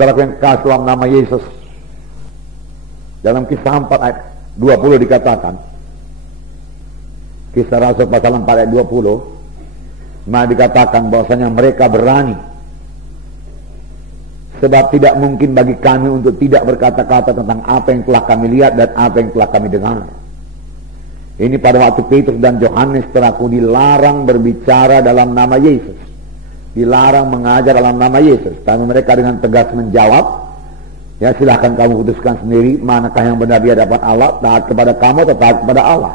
Saudaraku yang kasih dalam nama Yesus, dalam Kisah 4 ayat 20 dikatakan, Kisah Rasul pasal 4 ayat 20, maka dikatakan bahwasanya mereka berani, sebab tidak mungkin bagi kami untuk tidak berkata-kata tentang apa yang telah kami lihat dan apa yang telah kami dengar. Ini pada waktu Petrus dan Yohanes saudaraku dilarang berbicara dalam nama Yesus, dilarang mengajar dalam nama Yesus. Tapi mereka dengan tegas menjawab, ya silahkan kamu putuskan sendiri manakah yang benar di hadapan Allah, taat kepada kamu atau taat kepada Allah.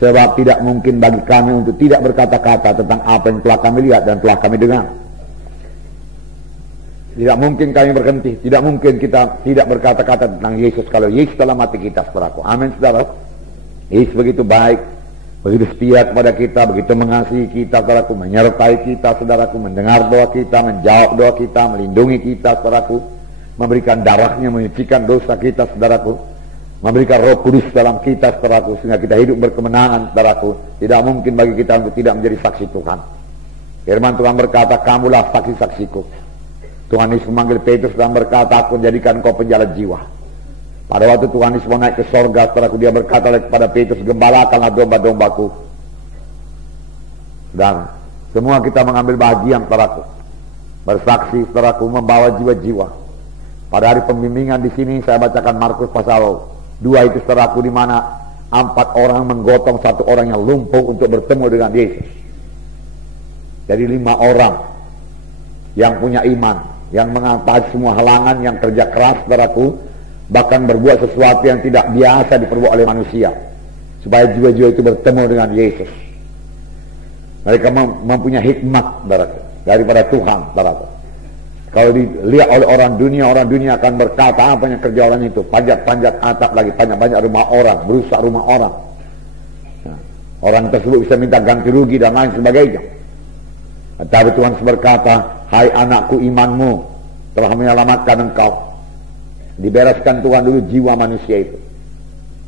Sebab tidak mungkin bagi kami untuk tidak berkata-kata tentang apa yang telah kami lihat dan telah kami dengar. Tidak mungkin kami berhenti, tidak mungkin kita tidak berkata-kata tentang Yesus kalau Yesus dalam hati kita, saudaraku. Amin, saudara. Yesus begitu baik, begitu setia kepada kita, begitu mengasihi kita, saudaraku, menyertai kita, saudaraku, mendengar doa kita, menjawab doa kita, melindungi kita, saudaraku, memberikan darahnya, menyucikan dosa kita, saudaraku, memberikan Roh Kudus dalam kita, saudaraku, sehingga kita hidup berkemenangan, saudaraku. Tidak mungkin bagi kita untuk tidak menjadi saksi Tuhan. Firman Tuhan berkata, kamulah saksi-saksiku. Tuhan Yesus memanggil Petrus dan berkata, aku jadikan kau penjala jiwa. Pada waktu Tuhan Yesus mau naik ke sorga, saudaraku, dia berkata kepada Petrus, gembalakanlah domba-dombaku. Dan semua kita mengambil bahagian, saudaraku, bersaksi, saudaraku, membawa jiwa-jiwa. Pada hari pembimbingan di sini saya bacakan Markus pasal 2 itu, saudaraku, di mana 4 orang menggotong 1 orang yang lumpuh untuk bertemu dengan Yesus. Jadi 5 orang yang punya iman, yang mengatasi semua halangan, yang kerja keras, saudaraku, bahkan berbuat sesuatu yang tidak biasa diperbuat oleh manusia, supaya jiwa-jiwa itu bertemu dengan Yesus. Mereka mempunyai hikmat, saudaraku, daripada Tuhan, saudaraku. Kalau dilihat oleh orang dunia akan berkata, apanya kerja orang itu? Panjat-panjat atap lagi, banyak-banyak rumah orang, berusak rumah orang. Nah, orang tersebut bisa minta ganti rugi dan lain sebagainya. Tapi Tuhan berkata, hai anakku, imanmu telah menyelamatkan engkau. Dibereskan Tuhan dulu jiwa manusia itu.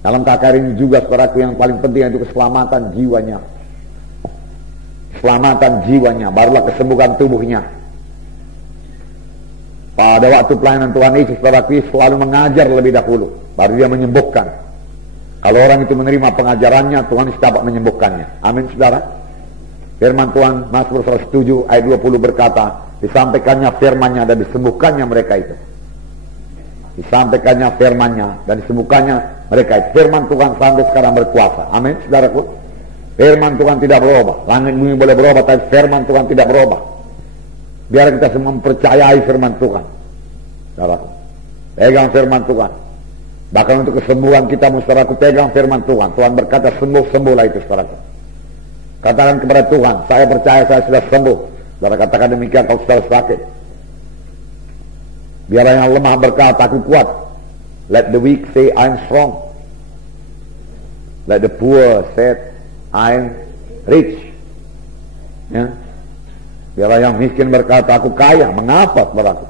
Dalam KKR ini juga, saudaraku, yang paling penting itu keselamatan jiwanya. Keselamatan jiwanya, barulah kesembuhan tubuhnya. Pada waktu pelayanan Tuhan Yesus, saudaraku, selalu mengajar lebih dahulu, baru dia menyembuhkan. Kalau orang itu menerima pengajarannya, Tuhan Yesus dapat menyembuhkannya. Amin, saudara. Firman Tuhan Mazmur 107 ayat 20 berkata, disampaikannya firman-Nya dan disembuhkannya mereka itu. Disampaikannya firman-Nya dan disembuhkannya mereka itu. Firman Tuhan sampai sekarang berkuasa. Amin, saudaraku. Firman Tuhan tidak berubah. Langit bumi boleh berubah, tapi firman Tuhan tidak berubah. Biar kita semua mempercayai firman Tuhan, saudaraku. Pegang firman Tuhan. Bahkan untuk kesembuhan kita, saudaraku, pegang firman Tuhan. Tuhan berkata, sembuh-sembuhlah itu, saudaraku. Katakan kepada Tuhan, saya percaya saya sudah sembuh. Saudara katakan demikian kalau sudah sakit. Biar yang lemah berkata, aku kuat. Let the weak say, I'm strong. Let the poor say, I'm rich. Ya. Biar yang miskin berkata, aku kaya. Mengapa, saudaraku?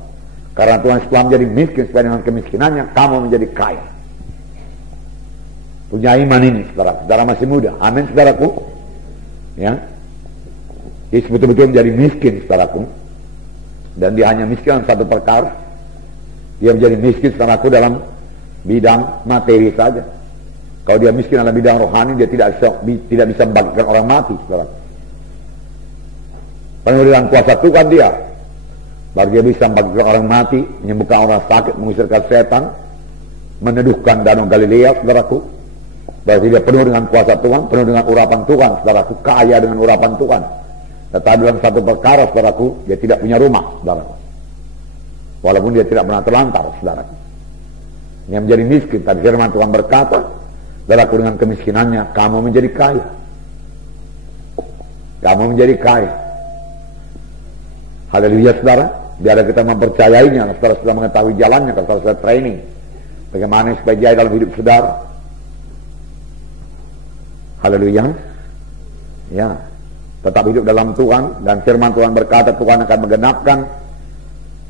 Karena Tuhan setelah menjadi miskin, supaya dengan kemiskinannya kamu menjadi kaya. Punya iman ini, saudara. Saudara masih muda. Amin, saudaraku. Ya, Yesus betul-betul menjadi miskin, saudaraku. Dan dia hanya miskin dalam satu perkara. Dia menjadi miskin, saudaraku, dalam bidang materi saja. Kalau dia miskin dalam bidang rohani, dia tidak bisa membagikan orang mati, saudaraku. Penuh dengan kuasa Tuhan dia, baru dia bisa membagikan orang mati, menyembuhkan orang sakit, mengusirkan setan, meneduhkan danau Galilea, saudaraku. Berarti dia penuh dengan kuasa Tuhan, penuh dengan urapan Tuhan, saudaraku, kaya dengan urapan Tuhan. Tetapi dalam satu perkara, saudaraku, dia tidak punya rumah, saudaraku. Walaupun dia tidak pernah terlantar, saudaraku. Dia menjadi miskin, tapi firman Tuhan berkata, saudaraku, dengan kemiskinannya kamu menjadi kaya. Kamu menjadi kaya. Haleluya, saudara. Biar kita mempercayainya, saudara sudah mengetahui jalannya, saudara sudah training. Bagaimana supaya jaya dalam hidup saudara. Haleluya. Ya, tetap hidup dalam Tuhan, dan firman Tuhan berkata Tuhan akan menggenapkan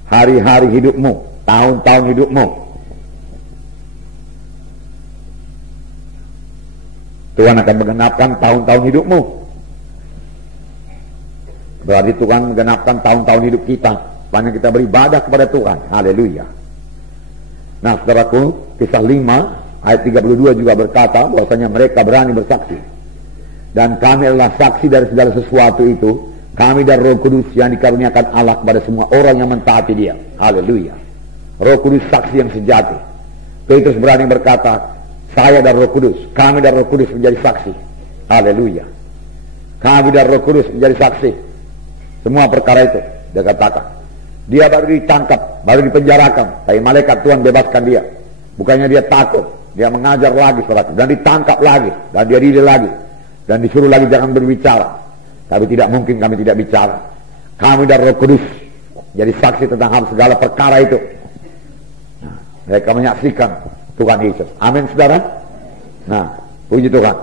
hari-hari hidupmu, tahun-tahun hidupmu. Tuhan akan menggenapkan tahun-tahun hidupmu. Berarti Tuhan menggenapkan tahun-tahun hidup kita, sepanjang kita beribadah kepada Tuhan. Haleluya. Nah, saudaraku, kisah 5 ayat 32 juga berkata bahwasanya mereka berani bersaksi. Dan kami adalah saksi dari segala sesuatu itu. Kami dan Roh Kudus yang dikaruniakan Allah kepada semua orang yang mentaati Dia. Haleluya. Roh Kudus saksi yang sejati. Petrus berani berkata, saya dan Roh Kudus, kami dan Roh Kudus menjadi saksi. Haleluya. Kami dan Roh Kudus menjadi saksi. Semua perkara itu dia katakan. Dia baru ditangkap, baru dipenjarakan, tapi malaikat Tuhan bebaskan dia. Bukannya dia takut, dia mengajar lagi saudara, dan ditangkap lagi, dan dia diri lagi, dan disuruh lagi jangan berbicara. Tapi tidak mungkin kami tidak bicara. Kami dan Roh Kudus jadi saksi tentang hal segala perkara itu. Nah, mereka menyaksikan Tuhan Yesus. Amin saudara. Nah, puji Tuhan.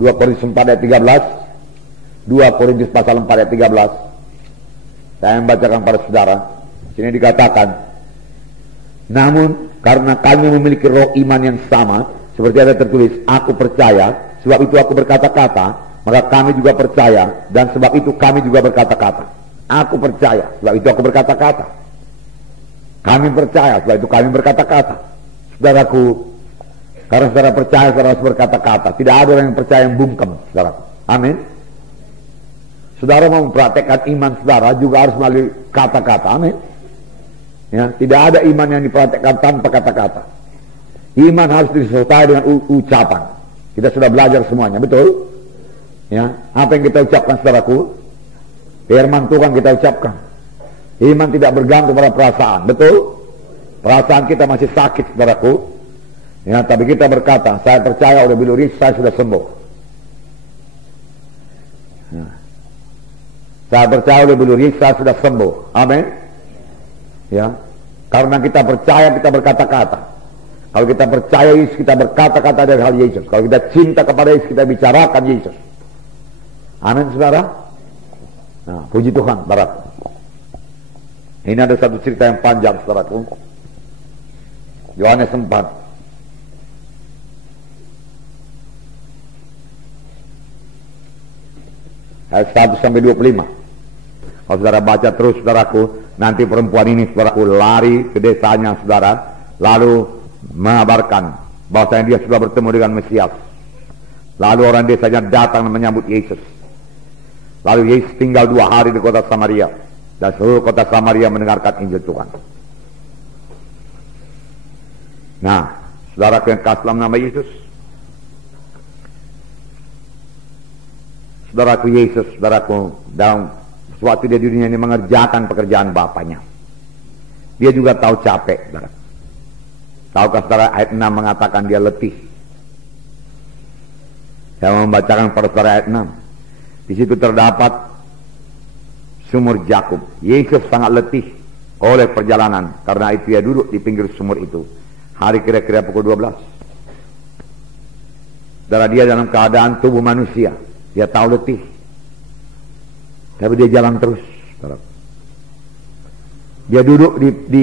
2 Korintus 4 ayat 13. 2 Korintus pasal 4 ayat 13. Saya membacakan pada saudara. Sini dikatakan, namun karena kami memiliki roh iman yang sama, seperti ada tertulis, aku percaya, sebab itu aku berkata-kata, maka kami juga percaya, dan sebab itu kami juga berkata-kata. Aku percaya, sebab itu aku berkata-kata. Kami percaya, sebab itu kami berkata-kata. Saudaraku, karena saudara percaya, saudara harus berkata-kata. Tidak ada orang yang percaya yang bungkam, saudaraku. Amin. Saudara mau mempraktekkan iman saudara juga harus melalui kata-kata. Amin. Ya, tidak ada iman yang dipraktekkan tanpa kata-kata. Iman harus disertai dengan ucapan. Kita sudah belajar semuanya, betul? Ya, apa yang kita ucapkan saudaraku? Firman Tuhan kita ucapkan. Iman tidak bergantung pada perasaan, betul? Perasaan kita masih sakit saudaraku. Ya, tapi kita berkata, saya percaya oleh Biluri saya sudah sembuh. Nah, saya percaya oleh Biluri saya sudah sembuh. Amin. Ya, karena kita percaya kita berkata-kata. Kalau kita percaya Yesus kita berkata-kata dari hal Yesus. Kalau kita cinta kepada Yesus kita bicarakan Yesus. Amin saudara. Nah, puji Tuhan barat. Ini ada satu cerita yang panjang saudaraku. Yohanes 4 ayat 1 sampai 25. Kalau saudara baca terus saudaraku, nanti perempuan ini saudaraku lari ke desanya saudara, lalu mengabarkan bahwasanya dia sudah bertemu dengan Mesias. Lalu orang desanya datang dan menyambut Yesus. Lalu Yesus tinggal 2 hari di kota Samaria, dan seluruh kota Samaria mendengarkan Injil Tuhan. Nah, saudaraku yang kasih dalam nama Yesus, saudaraku Yesus, saudaraku dalam suatu dia di dunia ini mengerjakan pekerjaan Bapaknya. Dia juga tahu capek, saudara. Tahukah saudara ayat 6 mengatakan dia letih. Saya membacakan pada saudara ayat 6. Di situ terdapat sumur Jakub. Yesus sangat letih oleh perjalanan, karena itu dia duduk di pinggir sumur itu. Hari kira-kira pukul 12. Saudara, dia dalam keadaan tubuh manusia. Dia tahu letih, tapi dia jalan terus. Dia duduk di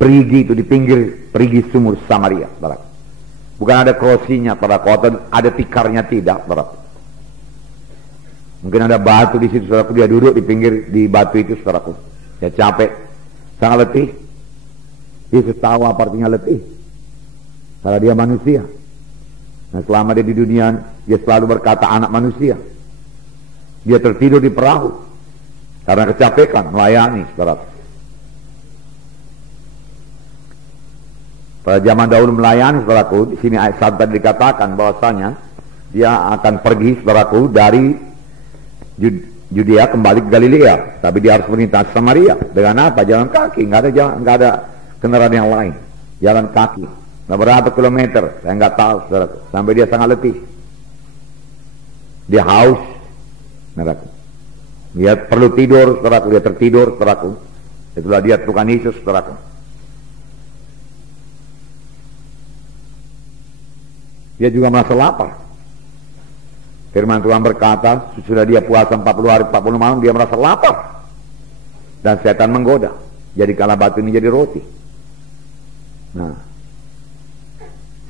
perigi itu, di pinggir perigi sumur Samaria. Bukan ada krosinya, atau ada tikarnya, tidak. Mungkin ada batu di situ, saudaraku. Dia duduk di pinggir di batu itu, saudaraku. Dia capek, sangat letih. Yesus tahu apa artinya letih, karena dia manusia. Nah, selama dia di dunia, dia selalu berkata anak manusia. Dia tertidur di perahu karena kecapekan melayani, saudara. Pada zaman dahulu melayani, saudaraku, di sini ayat 1 tadi dikatakan bahwasanya dia akan pergi, saudaraku, dari Yudea kembali ke Galilea, tapi dia harus melintasi Samaria. Dengan apa? Jalan kaki, nggak ada kendaraan yang lain, jalan kaki. Berapa kilometer? Saya nggak tahu, saudaraku. Sampai dia sangat letih. Dia haus, saudaraku. Dia perlu tidur, saudaraku. Dia tertidur, saudaraku. Itulah dia Tuhan Yesus, saudaraku. Dia juga merasa lapar. Firman Tuhan berkata, sudah dia puasa 40 hari 40 malam, dia merasa lapar. Dan setan menggoda. Jadikanlah batu ini jadi roti. Nah,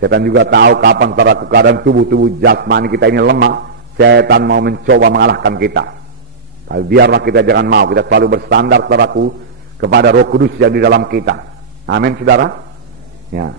setan juga tahu kapan saudaraku keadaan tubuh jasmani kita ini lemah. Setan mau mencoba mengalahkan kita. Tapi biarlah kita jangan mau, kita selalu bersandar saudaraku kepada Roh Kudus yang di dalam kita. Amin saudara. Ya.